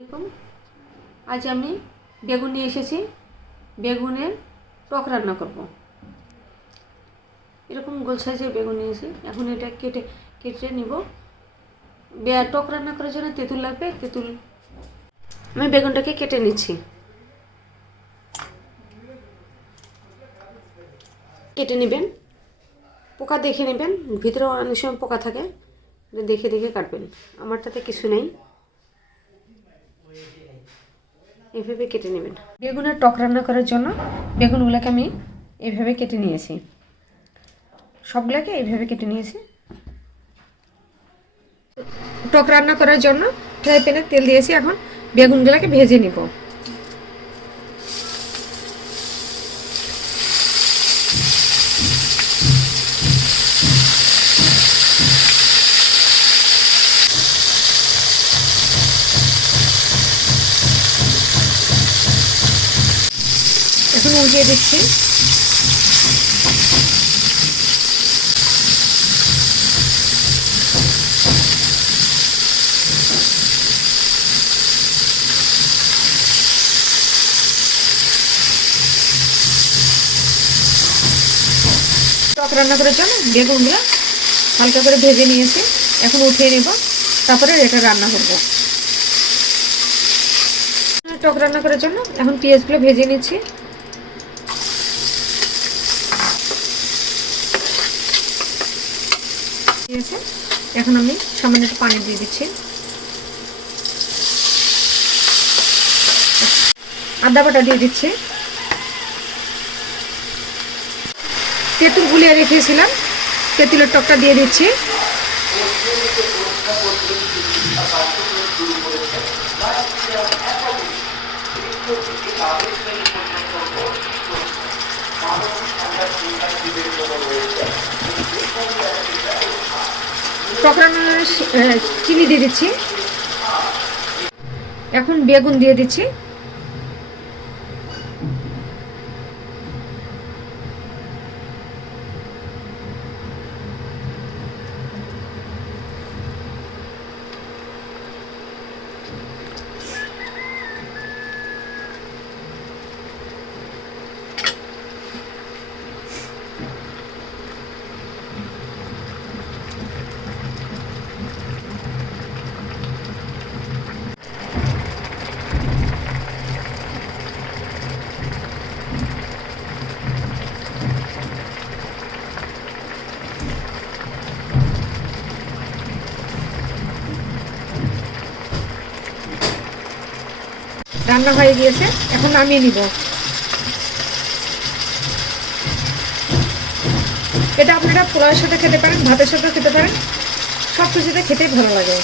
দেখুন আজ আমি বেগুন নিয়ে এসেছি। বেগুনের টক রান্না করব। এরকম গোল সাইজের বেগুন নিয়েছি। এখন এটা কেটে কেটে নিব। টক রান্না করার জন্য তেঁতুল লাগবে। তেঁতুল, আমি বেগুনটাকে কেটে নিচ্ছি। কেটে নেবেন। পোকা দেখে নেবেন। ভিতরে অনেক সময় পোকা থাকে। দেখে দেখে কাটবেন। আমারটাতে কিছু নেই। এভাবে কেটে নেবেন। বেগুনের টক রান্না করার জন্য বেগুনগুলোকে আমি এভাবে কেটে নিয়েছি। সবগুলোকে এইভাবে কেটে নিয়েছি। টক রান্না করার জন্য ফ্রাই প্যানে তেল দিয়েছি। এখন বেগুনগুলোকে ভেজে নিব। এখন উল্টিয়ে দিচ্ছি। টক রান্না করার জন্য বেগুনগুলো হালকা করে ভেজে নিয়েছি। এখন উঠিয়ে নেব, তারপরে এটা রান্না করব। টক রান্না করার জন্য এখন পেঁয়াজগুলো ভেজে নিচ্ছি। আছে এখন আমি সামান্য একটু পানি দিয়ে দিচ্ছি। আদা বাটা দিয়ে দিচ্ছি। তেঁতুল গুলিয়ে রেখেছিলাম। তেঁতুলের টকটা দিয়ে দিচ্ছি। টক মাছ চিনি দিয়ে দিচ্ছি। এখন বেগুন দিয়ে দিচ্ছি। রান্না হয়ে গিয়েছে, এখন নামিয়ে নিব। এটা আপনারা পোলাওয়ের সাথে খেতে পারেন, ভাতের সাথেও খেতে পারেন সব কিছুতে খেতেই ভালো লাগে।